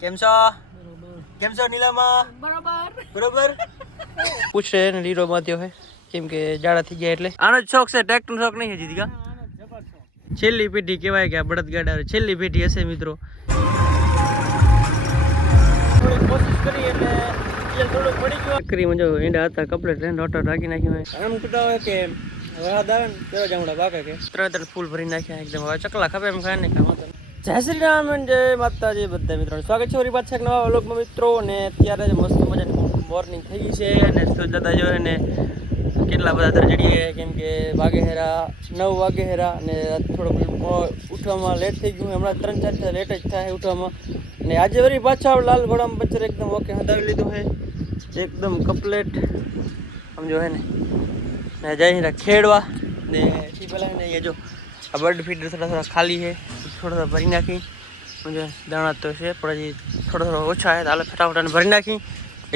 કેમ છો? કેમ છો નીલામાં? બરોબર. પૂછ રહે ને લીરો બાંધ્યો હે કેમ કે જાડા થઈ ગયા એટલે આનો જ શોખ છે. ટ્રેક્ટર શોખ નહીં હજી દીકા. છેલ્લી પેઢી કહેવાય કે આ બળદગાડા છેલ્લી પેઢી હશે મિત્રો. થોડી કોશિશ કરી એટલે થોડું પડી ગયું. કરીમાં જો ઈંડા હતા કમ્પ્લીટ રેન ઓટો રાખી નાખ્યો હોય. એમ કીધું હોય કે વરસાદ આવે ને તેવા જામડા બાકે કે ત્રણ ફૂલ ભરી નાખ્યા એકદમ. હવે ચકલા ખપે એમ ખાય ને કામ હતા. જય શ્રી રામ જય માતાજી બધા મિત્રો સ્વાગત છે ફરી પાછા એક નવા વ્લોગમાં મિત્રો. ને અત્યારે મસ્ત મજાની મોર્નિંગ થઈ ગઈ છે અને સૂરજ દાદા જો ને કેટલા બધા તરજડીએ કેમ કે વાગે હેરા 9 વાગે હેરા અને થોડોક ઉઠવામાં લેટ થઈ ગયું. હમણાં 3-4 લેટ જ થાય ઉઠવામાં. ને આજે વળી પાછા લાલ ઘોડામાં પંચર એકદમ ઓકે હદાવી લીધું છે એકદમ કમ્પ્લેટ સમજો હે ને જઈ ખેડવા ને એ પેલા ને એ જો આ બર્ડ ફીડર થોડા ખાલી છે થોડા ભરી નાખી સમજો દાણા તો છે પણ હજી થોડા ઓછા છે હાલ ફટાફટ ભરી નાખી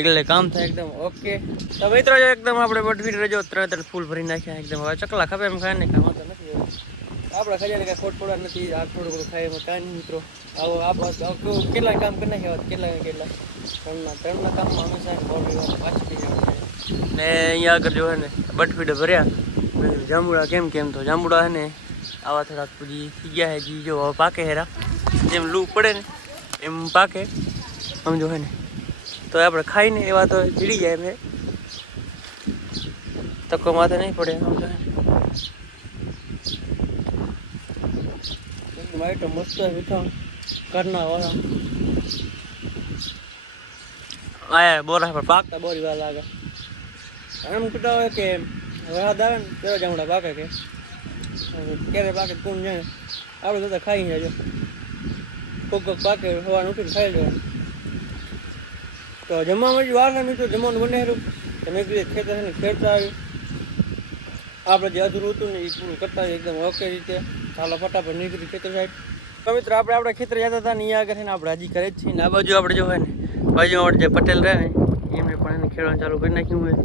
એટલે કામ થાય એકદમ ઓકે. તો મિત્રો જો એકદમ આપણે બર્ડ ફીડર જો 3 ફૂલ ભરી નાખ્યા એકદમ. હવે ચકલા ખપે એમ ખાય ને કામ તો નથી આપણે ખાઈ ને કાંઈ ખોટ પડવા નથી. આ થોડું ઘણું ખાય એમાં કાંઈ નહીં મિત્રો. આવો આ કેટલા કામ કરી નાખ્યા કેટલા ત્રણના કામમાં હંમેશા પાછી થઈ જવાનું ને અહીંયા આગળ જો ને બર્ડ ફીડર ભર્યા જાંબુડા કેમ તો જાંબુડા હે ને આવા થોડાક પૂજી થઈ ગયા હે જી જો પાકે હેરા જેમ લૂ પડે ને એમ પાકે સમજો હે ને તો આપણે ખાઈને એવા તો ચીડી જાય એમ તકો માથે નહીં પડે સમજો હે માઇટો મસ્ત મીઠા કરના વાળા આયા બોરા પર પાકતા બોરી વાર લાગે. એમ કીધું હોય કે વરસાદ આવે ને તેવા જામડા પાકે કે ક્યારે પાકે કોણ જાણે. આપણે બધા ખાઈ જાય કોક પાકે સવારે ઉઠીને ખાઈ લેવાનું. તો જમવામાં જ વાર નહીં તો જમવાનું બનેલું મેં કીધું ખેતર છે ને ખેડતા આવ્યું આપણે જે અધૂરું હતું ને એ પૂરું કરતા આવ્યું એકદમ ઓકે રીતે. ચાલો ફટાફટ નીકળી ખેતર સાઈડ. તો મિત્રો આપણે ખેતર યાદ હતા ને અહીંયા આગળ છે ને આપણે હજી કરે જ છીએ ને આ બાજુ આપણે જો હોય ને બાજુ જે પટેલ રહે ને એમને પણ એને ખેડવાનું ચાલુ કરી નાખ્યું હોય.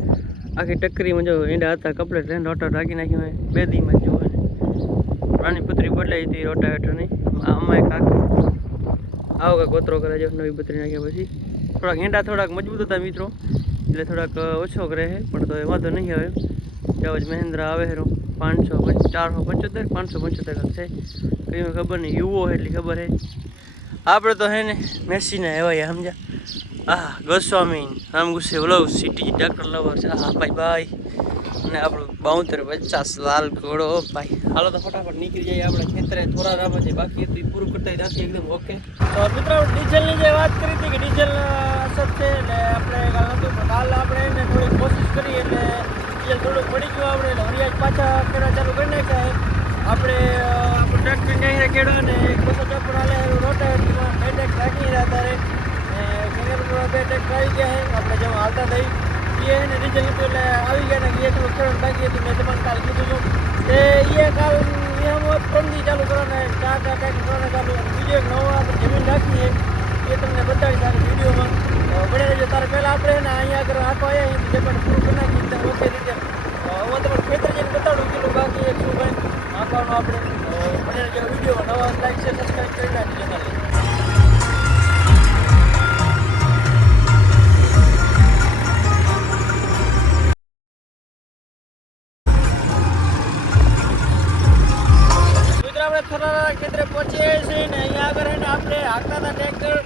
આખી ટક્કરીમાં જો ઈંડા હતા કમ્પ્લીટ રેન ઓટો રાખી નાખ્યું હોય 2 દીમાં જો હોય ને રાની પુત્રી બદલાઈ હતી રોટા હેઠળની આમાં એક આખી આવો કાંઈક કોતરો કરે જો નવી પુત્રી નાખ્યા પછી થોડાક ઈંડા થોડાક મજબૂત હતા મિત્રો એટલે થોડાક ઓછો કરે છે પણ તો એ વાંધો નહીં આવે. જાવ જ મહેન્દ્ર આવે હેરો 475 575 છે કઈ ખબર નહીં યુવો એટલી ખબર છે. આપણે તો હે ને મેસીને એવા સમજ્યા હા ગોસ્વામી રામ ગુસ્સે બોલો સિટી ડૉક્ટર લવર છે હા ભાઈ અને આપણું 72-50 લાલ ઘોડો ભાઈ. હાલો તો ફટાફટ નીકળી જાય આપણે ખેતરે થોડા રામ છે બાકી હતું પૂરું કરતા ત્યાંથી એકદમ ઓકે. તો મિત્રો ડીઝલની જે વાત કરી હતી કે ડીઝલ અસર છે એટલે આપણે કાલ નહોતું પણ કાલ આપણે એને થોડી કોશિશ કરી એટલે ડીઝલ થોડુંક પડી ગયું આપણે એટલે હરિયાજ પાછા કેળા ચાલુ કરી નાખ્યા. આપણે ટ્રેક્ટર ત્યાં કેળા ને 254 હાલે રોટાવેટરમાં 2 ટેક રાખી રહ્યા ત્યારે ખેતરમાં 2 ટેક આવી ગયા છે આપણે જેમાં હાલતા થઈ એ ને ડીઝલ હતું એટલે આવી ગયા ને એ થોડું ખેડવાનું બાકી હતું મેં તમને કાલ કીધું હતું એ કાલ પંદી ચાલુ કરવાના 4 ટેક કરવાના ચાલુ. બીજો એક નવો આપણે જમીન રાખીએ એ તમને બતાવી સારી વિડીયોમાં બને રહેજો. તારે પહેલાં આપણે એને અહીંયા આગળ આખો આવ્યા જે પણ પૂરું કરી નાખી એકદમ ઓકે રીતે હું તમને ખેતર જઈને બતાડું કેટલું બાકી એક શું ભાઈ આંકવાનું આપણે બને રહેજો વિડીયો નવા લાઈક છે સબસ્ક્રાઈબ કરી નાખજો તારે. થોડા ખેતરે પહોંચીએ છીએ ને અહીંયા આગળ એને આપણે હાંકતા હતા ટ્રેક્ટર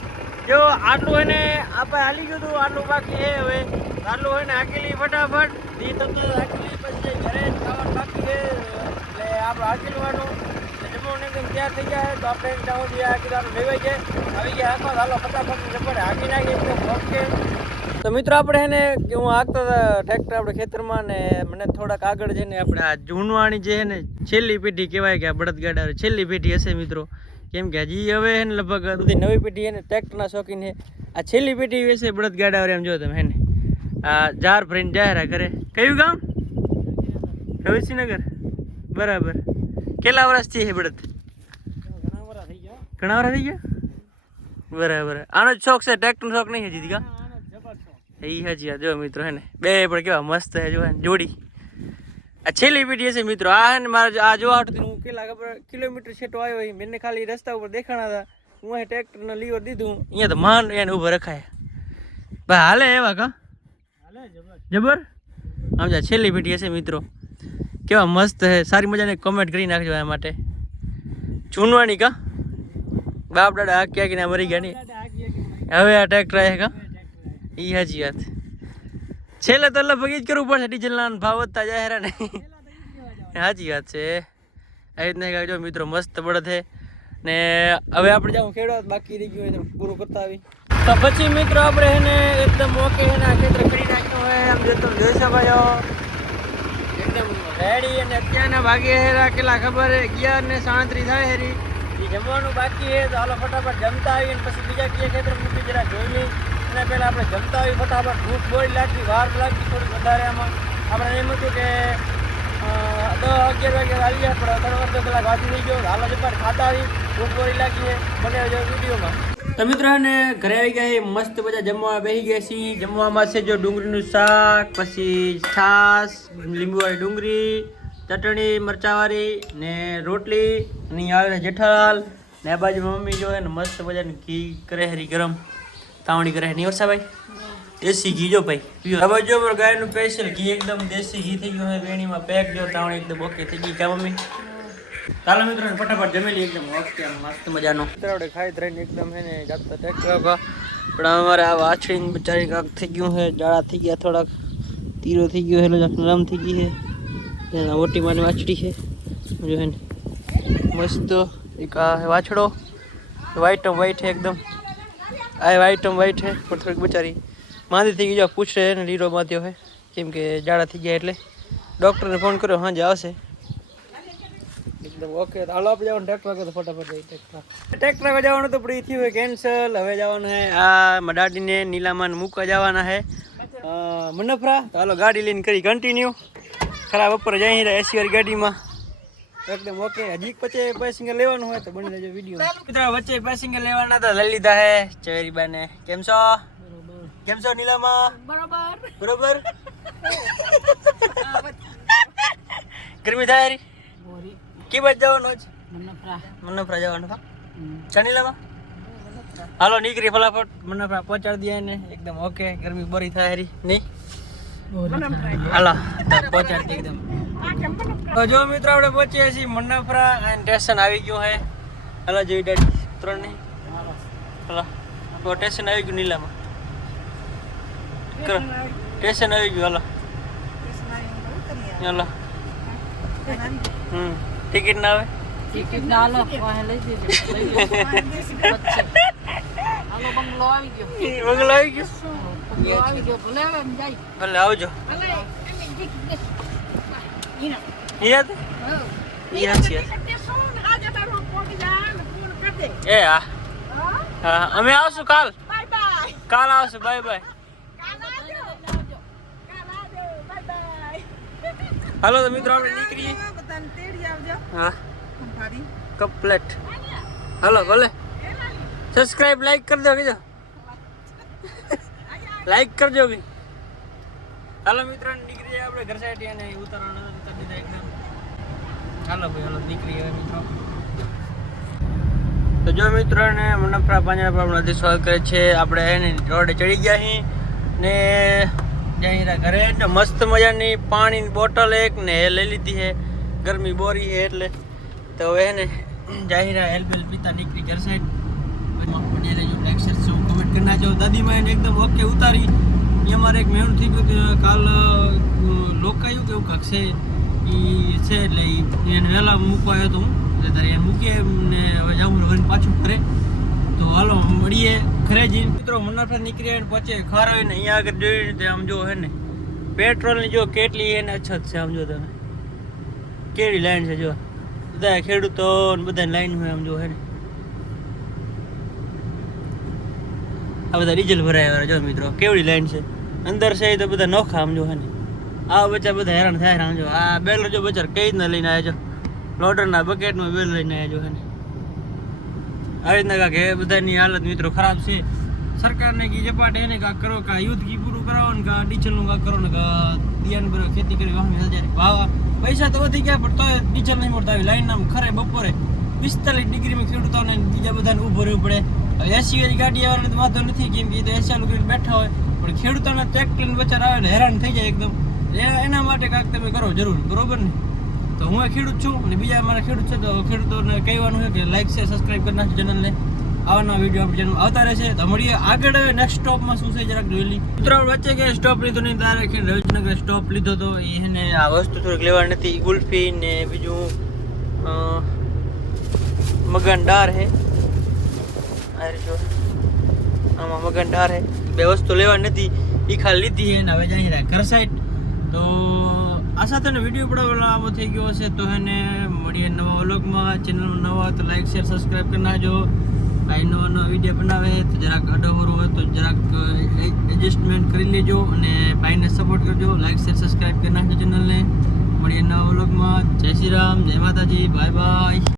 જો આટલું હોય ને આપણે હાલી ગયું હતું આટલું બાકી છે હવે આટલું હોય ને હાંકેલી ફટાફટ એ તમને હાંકેલી પછી ઘરે ખાવાનું બાકી છે એટલે આપણે હાંકી લેવાનું જમવાનું એકદમ તૈયાર થઈ ગયા તો આપણે ત્યાં સુધી હાંકી દેવાનું લેવાઈ જાય આવી ગયા હાંકવા હાલો ફટાફટ જપડે હાંકી નાખીએ એકદમ ઓકે. તો મિત્રો આપણે એને હું હાંકતા હતા ટ્રેક્ટર આપણે ખેતરમાં ને મને થોડાક આગળ જઈને આપણે આ જૂનવાણી જે છે ને છેલ્લી પેઢી કહેવાય કે આ બળદગાડા છેલ્લી પેઢી હશે મિત્રો કેમ કે હજી હવે હે ને લગભગ બધી નવી પેઢી છે ને ટ્રેક્ટરના શોખીન છે. આ છેલ્લી પેઢી હશે બળદગાડા એમ જો તમે હે ને આ જાર ફરીને જાહેરા કરે. કયું ગામ? રવિસિંહનગર બરાબર. કેટલા વર્ષથી છે બળદ? ઘણા વર્ષ થઈ ગયા બરાબર. આનો જ શોખ છે ટ્રેક્ટરનો શોખ નહીં હજી કા એ હજી જો મિત્રો હે ને બે પણ કેવા મસ્ત હે જો જોડી. આ છેલ્લી પેઢી હશે મિત્રો. આ હે ને મારે આ જોવા આવતી હું કેટલા ખબર કિલોમીટર છેટો આવ્યો હોય મને ખાલી રસ્તા ઉપર દેખાણા હતા હું અહીં ટ્રેક્ટરને લીવર દીધું અહીંયા તો માન એને ઊભો રખાય ભાઈ હાલે એવા કા જબર આમ જા છેલ્લી પેટી હશે મિત્રો કેવા મસ્ત હે સારી મજાની કમેન્ટ કરી નાખજો એના માટે ચૂનવાની કા બાપ દાદા આ ક્યાં કે મરી ગયા નહીં હવે આ ટ્રેક્ટર આવે કા એ સાચી વાત છેલ્લે તો લગભગ જ કરવું પડશે ડીઝલના ભાવ વધતા જાય હેરા ને સાચી વાત છે આવી રીતના જો મિત્રો મસ્ત બળદ છે ને હવે આપણે જાઉં ખેડવા બાકી રહી ગયું હોય પૂરું કરતા આવી તો પછી મિત્રો આપણે એને એકદમ ઓકે એને આ ખેતર કરી નાખ્યું હોય આમ જો તમે જોઈ શકો છો એકદમ રેડી અને અત્યારના ભાગે હેરા કેટલા ખબર 11:37 થાય હેરી એ જમવાનું બાકી છે તો હાલો ફટાફટ જમતા આવી અને પછી બીજા કયા ખેતર મૂકી જરા જોઈ લઈ અને પહેલાં આપણે જમતા આવી ફટાફટ ભૂખ બોડી લાગતી વાર લાગતી થોડી વધારે આમાં આપણે એમ હતું કે 10-11 વાગે આવી જાય પણ 3-4 કલાક વાંચી થઈ ગયો હાલો જપાટ ખાતા આવી ભૂખ બોડી લાગી છે બને વિડીયોમાં તો મિત્રો એને ઘરે આવી ગયા મસ્ત બધા જમવા બેસી ગયા છીએ જમવામાં છે જો ડુંગળીનું શાક પછી છાશ લીંબુવાળી ડુંગળી ચટણી મરચાંવાળી ને રોટલી અને આવે જેઠાલાલ ને આ બાજુ મમ્મી જો હે ને મસ્ત મજાનું ઘી કરે હરી ગરમ તાવણી કરે નહીં વર્ષાભાઈ દેશી ઘી જો ભાઈ હવે જો ગાયનું સ્પેશિયલ ઘી એકદમ દેશી ઘી થઈ ગયું હોય વેણીમાં પેક જો તાવણી એકદમ ઓકે થઈ ગઈ કા મમ્મી ચાલો મિત્રો ફટાફટ જમેલી એકદમ ઓકે મસ્ત મજાનો આપણે ખાઈ ધરીને એકદમ હે ને જાતા ટ્રેક્ટર પણ અમારે આ વાછડી બચારી કાક થઈ ગયું છે જાડા થઈ ગયા થોડાક તીરો થઈ ગયો એટલે નરમ થઈ ગઈ છે એના મોટી માની વાછડી છે જો હે ને મસ્ત એક આ વાછડો વ્હાઈટ છે એકદમ આ વ્હાઈટ છે પણ થોડીક બચારી માંદી થઈ ગઈ જો પૂછે ને લીરો બાંધ્યો છે કેમ કે જાડા થઈ ગયા એટલે ડૉક્ટરને ફોન કર્યો સાંજે આવશે એકદમ ઓકે હાલો આપણે જવાનું ટ્રેક્ટર તો ફટાફટ જઈએ ટ્રેક્ટર જવાનું તો પડી થયું હોય કેન્સલ હવે જવાનું હે આ મડાડીને નીલામાન મૂકવા જવાના હે મનફરા તો હાલો ગાડી લઈને કરી કન્ટિન્યુ ખરાબ બપોરે જઈ રહ્યા એસી વાળી ગાડીમાં એકદમ ઓકે હજી વચ્ચે પેસેન્જર લેવાનું હોય તો બની લેજો વિડીયો મિત્રો વચ્ચે પેસેન્જર લેવાના તો લઈ લીધા હે ચવેરીબાને કેમ છો નીલામાં બરોબર ગરમી થાય યારી કી બાજુ જવાનું છે મનફરા જવાનું હા ચણીલામાં હાલો નીકળી ફટાફટ મનફરા પહોંચાડી દે ને એકદમ ઓકે ગરમી બરી થાય રી નહીં હાલો પહોંચાડી એકદમ તો જો મિત્રો આપણે પહોંચ્યા છીએ મનફરા અને સ્ટેશન આવી ગયું હે હાલો જોઈ દાડી 3 નહીં હાલો તો સ્ટેશન આવી ગયું નીલામાં સ્ટેશન આવી ગયું હાલો ટિકિટ ના આવે ટિકિટ ના લો વાહે લઈ દેજો હાલો બંગલો આવી ગયો બંગલો આવી ગયો ભલે હવે એમ જાય ભલે આવજો હા અમે આવશું કાલ આવશું બાય બાય હાલો તો મિત્રો આપણે નીકળીએ હા કમ્પ્લીટ હાલો ભલે સબસ્ક્રાઇબ લાઈક કરી દો કીધો લાઈક કરજો બી હાલો મિત્રો નીકળીએ આપણે ઘર સાઈડ અને ઉતારવાનું ઉતારી દીધા એકદમ હાલો ભાઈ હાલો નીકળીએ મિત્રો તો જો મિત્રોને મનફરા પાંજરા પર આપણું સ્વાગત કરે છે આપણે એને રોડે ચડી ગયા છીએ ને જઈ ઘરે ને મસ્ત મજાની પાણીની બોટલ એક ને એ લઈ લીધી છે ગરમી બોરી છે એટલે તો હવે ને જાહેરા હેલ્પેલ પીતા નીકળી ઘર સાઈડ કમેન્ટ કરી નાખજો દાદીમાં એને એકદમ ઓકે ઉતારી એ અમારે એક મેળું થઈ ગયું કે કાલ લોકાયું કેવું કાંક છે એ છે એટલે એને વહેલા મૂકવા આવ્યો હતો હું એટલે તારે એને મૂકીએ ને હવે જાઉં હવે પાછું ઘરે તો હાલો મળીએ ઘરે જઈને મિત્રો મનફરા નીકળી આવીને પહોંચે ખર હોય ને અહીંયા આગળ જોઈને તો આમ જો હે ને પેટ્રોલની જો કેટલી એને અછત છે આમ જો તમે કેવી લાઈન છે જો બધા ખેડૂતો બધાની લાઈન હોય આમ જો હે ને આ બધા ડીઝલ ભરાય જો મિત્રો કેવડી લાઈન છે અંદર છે તો બધા નોખા આમ જો હે ને આ બચ્ચા બધા હેરાન થાય આમ જો આ બેલ જો બચાર કઈ રીતના લઈને આવ્યા છો લોડરના બકેટમાં બેલ લઈને આવ્યા જો હે ને આવી રીતના કાંક એ બધાની હાલત મિત્રો ખરાબ છે સરકારને કી જપાટ એને કાંક કરો કા યુદ્ધ કી પૂરું કરાવો ને કા ડીઝલનું કાંક કરો ને કા દિયાન બરાબર ખેતી કરી વાહન હજાર ભાવ પૈસા તો વધી ગયા પણ તો ડીઝલ નહીં મળતા આવી લાઈન નામ ખરે બપોરે 45 ડિગ્રીમાં ખેડૂતોને બીજા બધાને ઊભું રહેવું પડે. હવે એસી વાળી ગાડી આવવાને તો વાંધો નથી, કેમ કે એ તો એસી ચાલુ કરીને બેઠા હોય, પણ ખેડૂતોને ટ્રેક્ટર બચાર આવે ને હેરાન થઈ જાય એકદમ. એના માટે કાંઈક તમે કરો જરૂર, બરોબર ને? તો હું ખેડૂત છું અને બીજા મારા ખેડૂત છે, તો ખેડૂતોને કહેવાનું છે કે લાઈક શેર સબસ્ક્રાઈબ કરી નાખજો ચેનલને. આવા નવા વિડીયો આપણી ચેનલ આવતા રહેશે. તો મળીએ આગળ. હવે નેક્સ્ટ સ્ટોપમાં શું છે જરાક જોઈ લઈએ. મિત્રો વચ્ચે કે સ્ટોપ લીધો નહીં, તારે રવિચંદ્રનગર સ્ટોપ લીધો તો એને આ વસ્તુ થોડીક લેવાની નથી, ગુલ્ફી ને બીજું મગનડાર હે. આમાં મગનડાર હે, બે વસ્તુ લેવાની નથી, એ ખાલી લીધી છે ને હવે જાય રહ્યા ઘર સાઈડ. તો આ સાથે વિડીયો પણ લાંબો થઈ ગયો હશે, તો એને મળીએ નવા વ્લોગમાં. ચેનલમાં નવા તો લાઈક શેર સબસ્ક્રાઈબ કરી નાખજો. ભાઈ નવા વિડીયો બનાવે તો જરાક અડોવરો હોય તો જરાક એડજસ્ટમેન્ટ કરી લેજો અને ભાઈને સપોર્ટ કરજો. લાઈક શેર સબસ્ક્રાઈબ કરી નાખજો ચેનલને. મળીએ નવા વ્લોગમાં. જય શ્રી રામ, જય માતાજી, બાય બાય.